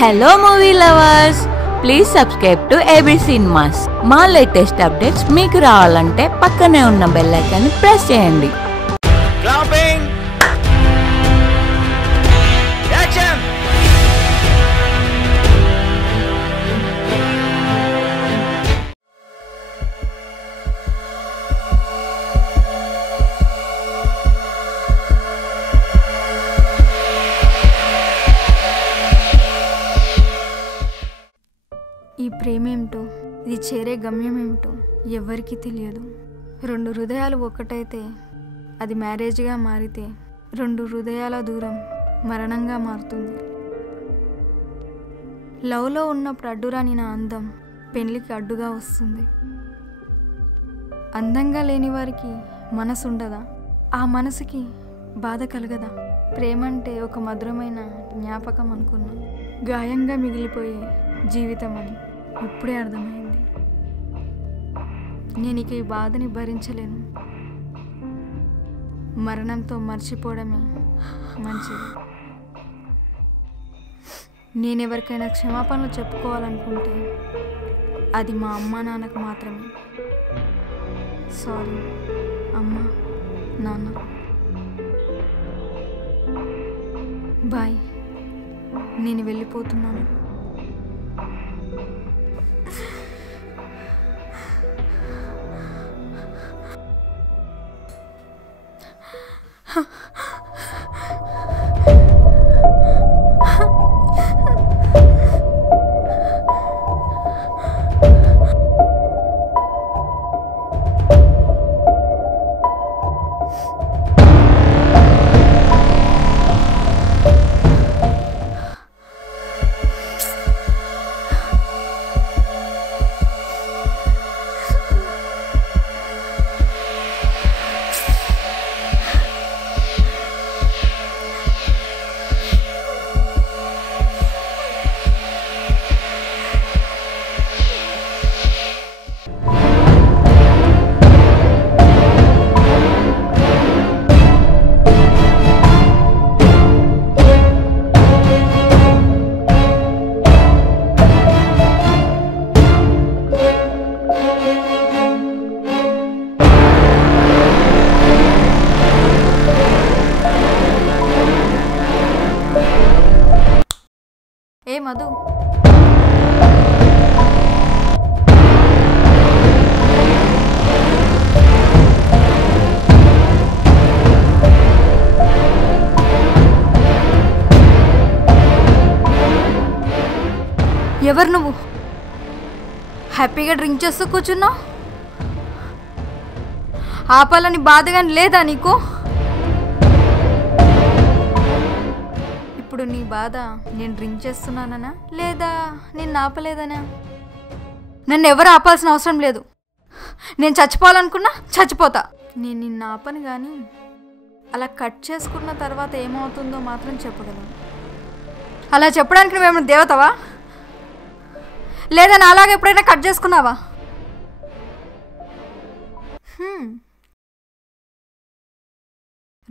Hello movie lovers, please subscribe to AB Cinemas. మా latest updates మీకు రావాలంటే పక్కనే ఉన్న బెల్ ఐకాన్ ప్రెస్ చేయండి. Clapping. Action. ఈ ప్రేమేమిటో, ఇది చేరే గమ్యమేమిటో ఎవరికీ తెలియదు. రెండు హృదయాలు ఒక్కటైతే అది మ్యారేజ్గా మారితే రెండు హృదయాల దూరం మరణంగా మారుతుంది. లవ్లో ఉన్నప్పుడు అడ్డురాని నా అందం పెళ్ళికి అడ్డుగా వస్తుంది. అందంగా లేని వారికి మనసు ఉండదా? ఆ మనసుకి బాధ కలగదా? ప్రేమంటే ఒక మధురమైన జ్ఞాపకం అనుకున్నా, గాయంగా మిగిలిపోయే జీవితం అని ఇప్పుడే అర్థమైంది. నేను ఇక ఈ బాధని భరించలేను. మరణంతో మర్చిపోవడమే మంచిది. నేనెవరికైనా క్షమాపణలు చెప్పుకోవాలనుకుంటే అది మా అమ్మ నాన్నకు మాత్రమే. సారీ అమ్మ నాన్న. బాయ్, నేను వెళ్ళిపోతున్నాను. ఏ మధు, ఎవరు నువ్వు? హ్యాపీగా డ్రింక్ చేస్తూ కూర్చున్నావు. ఆపాలని బాధగా లేదా నీకు? ఇప్పుడు నీ బాధ నేను డ్రింక్ చేస్తున్నానా లేదా నేను ఆపలేదనా? నన్ను ఎవరు ఆపాల్సిన అవసరం లేదు. నేను చచ్చిపోవాలనుకున్నా చచ్చిపోతా. నేను నిన్ను ఆపను కానీ అలా కట్ చేసుకున్న తర్వాత ఏమవుతుందో మాత్రం చెప్పగలను. అలా చెప్పడానికి నువ్వేమైనా దేవతవా? లేదా నా అలాగే ఎప్పుడైనా కట్ చేసుకున్నావా?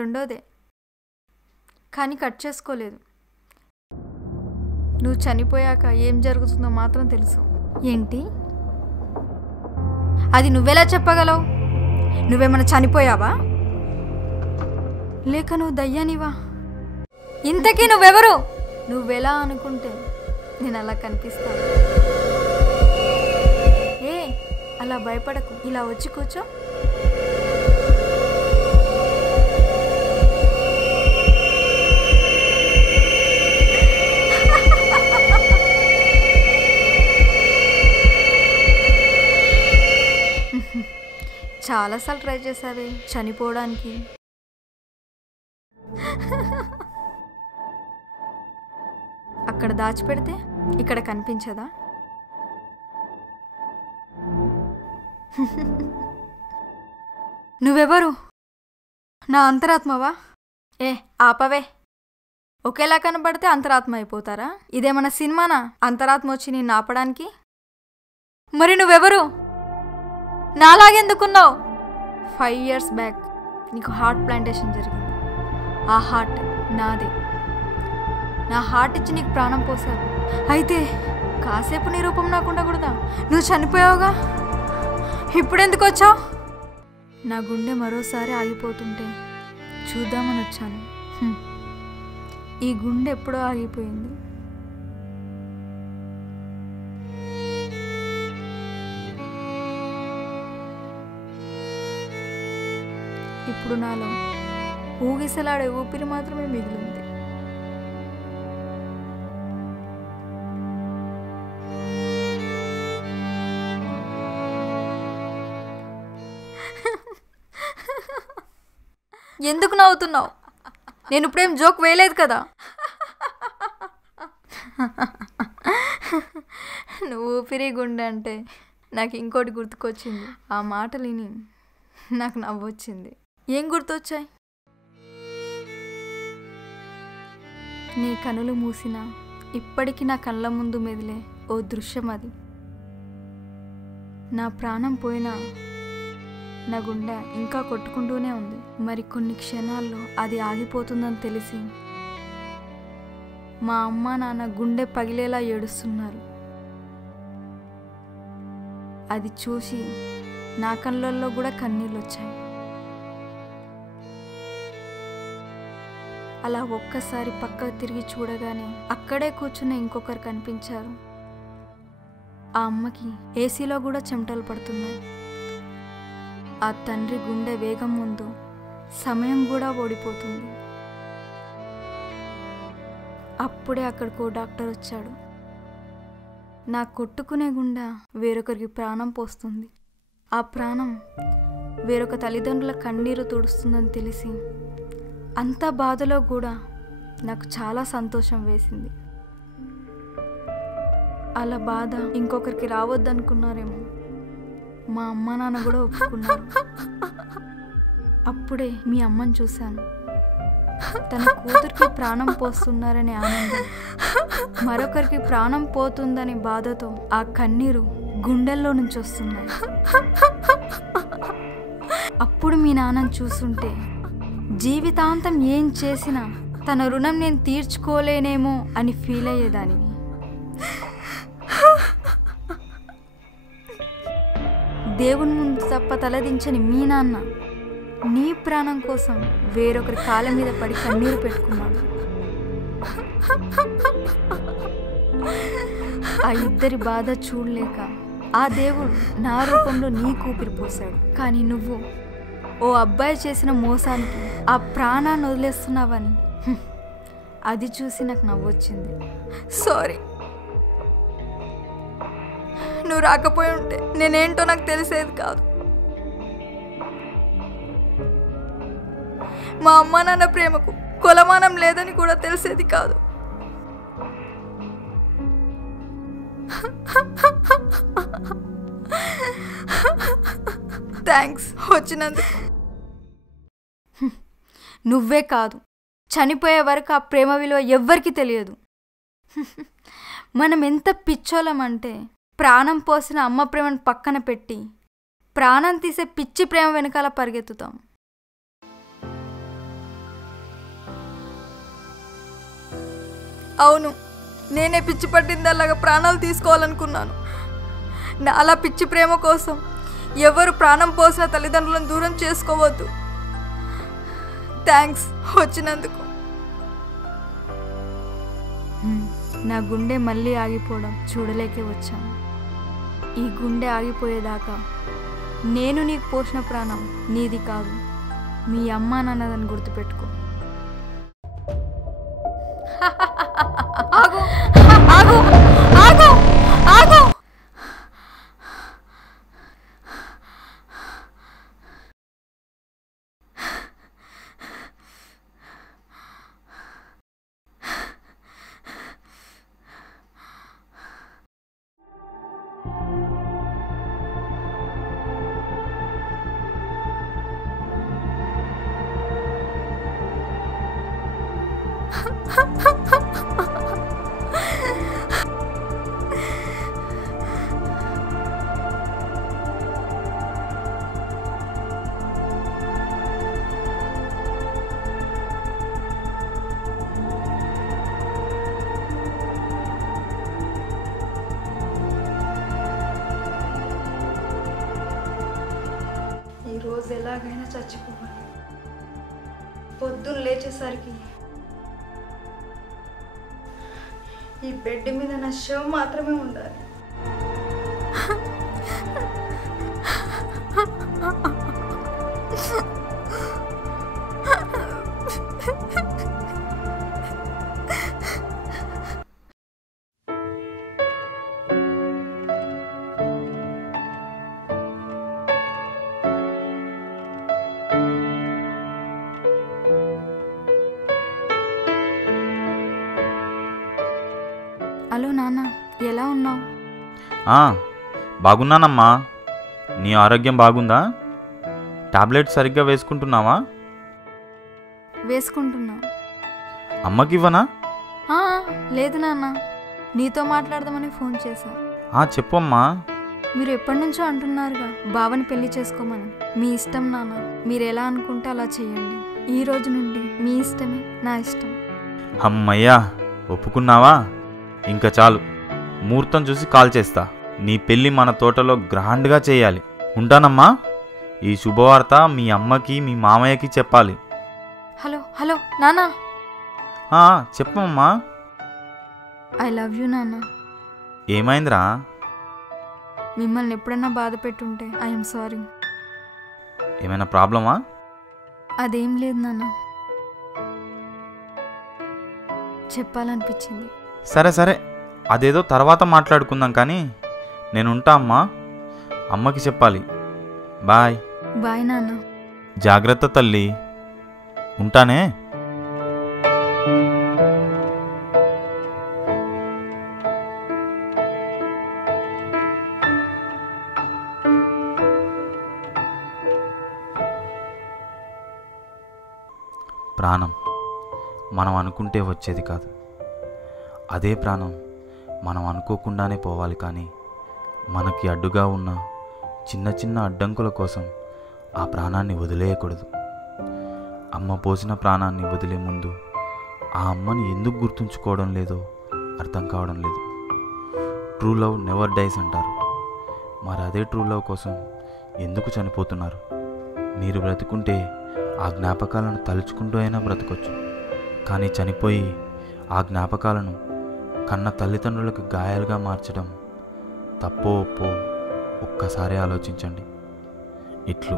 రెండోదే, కానీ కట్ చేసుకోలేదు. నువ్వు చనిపోయాక ఏం జరుగుతుందో మాత్రం తెలుసు. ఏంటి అది? నువ్వెలా చెప్పగలవు? నువ్వేమైనా చనిపోయావా లేక నువ్వు దయ్యానివా? ఇంతకీ నువ్వెవరు? నువ్వెలా అనుకుంటే నేను అలా కనిపిస్తాను. ఏ అలా భయపడకు, ఇలా వచ్చి కూర్చో. చాలాసార్లు ట్రై చేసావే చనిపోవడానికి. అక్కడ దాచిపెడితే ఇక్కడ కనిపించదా? నువ్వెవరు? నా అంతరాత్మవా? ఏ ఆపవే. ఒకేలా కనబడితే అంతరాత్మ అయిపోతారా? ఇదేమన్నా సినిమానా అంతరాత్మ వచ్చి నిన్ను ఆపడానికి? మరి నువ్వెవరు? నాలాగెందుకున్నావు? 5 years బ్యాక్ నీకు హార్ట్ ప్లాంటేషన్ జరిగింది. ఆ హార్ట్ నాదే. నా హార్ట్ ఇచ్చి నీకు ప్రాణం పోసారు. అయితే కాసేపు నీ రూపం నాకు ఉండకూడదా? నువ్వు చనిపోయావుగా, ఇప్పుడెందుకు వచ్చావు? నా గుండె మరోసారి ఆగిపోతుంటే చూద్దామని వచ్చాను. ఈ గుండె ఎప్పుడో ఆగిపోయింది. ఇప్పుడు నాలో ఊగిసలాడే ఊపిరి మాత్రమే మిగిలింది. ఎందుకు నవ్వుతున్నావు? నేను ఇప్పుడేం జోక్ వేయలేదు కదా. నువ్వు ఊపిరి గుండె అంటే నాకు ఇంకోటి గుర్తుకొచ్చింది. ఆ మాటలు విని నాకు నవ్వొచ్చింది. ఏం గుర్తొచ్చాయి? నీ కనులు మూసినా ఇప్పటికీ నా కళ్ళ ముందు మెదిలే ఓ దృశ్యం అది. నా ప్రాణం పోయినా నా గుండె ఇంకా కొట్టుకుంటూనే ఉంది. మరి కొన్ని క్షణాల్లో అది ఆగిపోతుందని తెలిసి మా అమ్మ నాన్న గుండె పగిలేలా ఏడుస్తున్నారు. అది చూసి నా కళ్ళల్లో కూడా కన్నీళ్ళు వచ్చాయి. అలా ఒక్కసారి పక్కకు తిరిగి చూడగానే అక్కడే కూర్చున్న ఇంకొకరు కనిపించారు. ఆ అమ్మకి ఏసీలో కూడా చెమటలు పడుతున్నాయి. ఆ తండ్రి గుండె వేగం ముందు సమయం కూడా ఓడిపోతుంది. అప్పుడే అక్కడికో డాక్టర్ వచ్చాడు. నా కొట్టుకునే గుండె వేరొకరికి ప్రాణం పోస్తుంది. ఆ ప్రాణం వేరొక తల్లిదండ్రుల కన్నీరు తుడుస్తుందని తెలిసి అంత బాధలో కూడా నాకు చాలా సంతోషం వేసింది. అలా బాధ ఇంకొకరికి రావద్దనుకున్నారేమో. మా అమ్మ నాన్న కూడా ఒప్పుకున్నారు. అప్పుడే మీ అమ్మని చూశాను. తన కూతురికి ప్రాణం పోస్తున్నారనే ఆనందం, మరొకరికి ప్రాణం పోతుందని బాధతో ఆ కన్నీరు గుండెల్లో నుంచి వస్తున్నాయి. అప్పుడు మీ నాన్నని చూస్తుంటే జీవితాంతం ఏం చేసినా తన రుణం నేను తీర్చుకోలేనేమో అని ఫీల్ అయ్యేదానివి. దేవుని ముందు తప్ప తలదించని మీ నాన్న నీ ప్రాణం కోసం వేరొకరి కాళ్ళ మీద పడి కన్నీరు పెట్టుకున్నాడు. ఆ ఇద్దరి బాధ చూడలేక ఆ దేవుడు నా రూపంలో నీకు ఊపిరి పోసాడు. కానీ నువ్వు ఓ అబ్బాయి చేసిన మోసానికి ఆ ప్రాణాన్ని వదిలేస్తున్నావని అది చూసి నాకు నవ్వొచ్చింది. సారీ, నువ్వు రాకపోయి ఉంటే నేనేంటో నాకు తెలిసేది కాదు. మా అమ్మ నాన్న ప్రేమకు కొలమానం లేదని కూడా తెలిసేది కాదు. థ్యాంక్స్ వచ్చినందుకు. నువ్వే కాదు, చనిపోయే వరకు ఆ ప్రేమ విలువ ఎవ్వరికీ తెలియదు. మనం ఎంత పిచ్చోళమంటే ప్రాణం పోసిన అమ్మ ప్రేమను పక్కన పెట్టి ప్రాణం తీసే పిచ్చి ప్రేమ వెనకాల పరిగెత్తుతాం. అవును, నేనే పిచ్చి పట్టిందలాగా ప్రాణాలు తీసుకోవాలనుకున్నాను. అలా పిచ్చి ప్రేమ కోసం ఎవరు ప్రాణం పోసిన తల్లిదండ్రులను దూరం చేసుకోవద్దు. థ్యాంక్స్ వచ్చినందుకు. నా గుండె మళ్ళీ ఆగిపోవడం చూడలేకే వచ్చాను. ఈ గుండె ఆగిపోయేదాకా నేను నీకు పోసిన ప్రాణం నీది కాదు, మీ అమ్మా నాన్నదని గుర్తుపెట్టుకో. ఆగు ఆగు ఆగు ఆగు. ఎలాగైనా చచ్చిపోవాలి. పొద్దున్న లేచేసరికి ఈ బెడ్ మీద నా శవం మాత్రమే ఉండాలి. హలో నాన్న, ఎలా ఉన్నావు? బాగున్నానమ్మా. నీ ఆరోగ్యం బాగుందా? టాబ్లెట్ సరిగ్గా వేసుకుంటున్నావా? వేసుకుంటున్నా. అమ్మకివ్వనా? లేదు నాన్న, నీతో మాట్లాడదామని ఫోన్ చేశా. చెప్పమ్మా. మీరు ఎప్పటి నుంచో అంటున్నారుగా బావని పెళ్లి చేసుకోమని. మీ ఇష్టం నాన్న, మీరు ఎలా అనుకుంటే అలా చేయండి. ఈ రోజు నుండి మీ ఇష్టమే నా ఇష్టం. అమ్మయ్యా, ఒప్పుకున్నావా? ఇంకా చాలు. ముహూర్తం చూసి కాల్ చేస్తా. నీ పెళ్ళి మన తోటలో గ్రాండ్గా చేయాలి. ఉంటానమ్మా. ఈ శుభవార్త మీ అమ్మకి మీ మామయ్యకి చెప్పాలి. హలో హలో నాన్న. చెప్పమ్మా. ఐ లవ్ యూ నాన్న. ఏమైందిరా? మిమ్మల్ని ఎప్పుడన్నా బాధ పెట్టుంటే ఐఎమ్ సారీ. ఏమైనా ప్రాబ్లమా? అదేం లేదు నాన్న, చెప్పాలనిపించింది. సరే, అదేదో తర్వాత మాట్లాడుకుందాం కానీ నేనుంటా అమ్మా. అమ్మకి చెప్పాలి. బాయ్. బాయ్ నాన్న. జాగ్రత్త తల్లి. ఉంటానే. ప్రాణం మనం అనుకుంటే వచ్చేది కాదు. అదే ప్రాణం మనం అనుకోకుండానే పోవాలి. కానీ మనకి అడ్డుగా ఉన్న చిన్న చిన్న అడ్డంకుల కోసం ఆ ప్రాణాన్ని వదిలేయకూడదు. అమ్మ పోసిన ప్రాణాన్ని వదిలే ముందు ఆ అమ్మని ఎందుకు గుర్తుంచుకోవడం లేదో అర్థం కావడం లేదు. ట్రూ లవ్ నెవర్ డైస్ అంటారు. మరి అదే ట్రూ లవ్ కోసం ఎందుకు చనిపోతున్నారు? మీరు బ్రతుకుంటే ఆ జ్ఞాపకాలను తలుచుకుంటూ అయినా బ్రతకొచ్చు. కానీ చనిపోయి ఆ జ్ఞాపకాలను కన్న తల్లిదండ్రులకు గాయాలుగా మార్చడం తప్పో ఒప్పో ఒక్కసారి ఆలోచించండి. ఇట్లు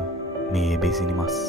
మీ ఏబీ సినిమాస్.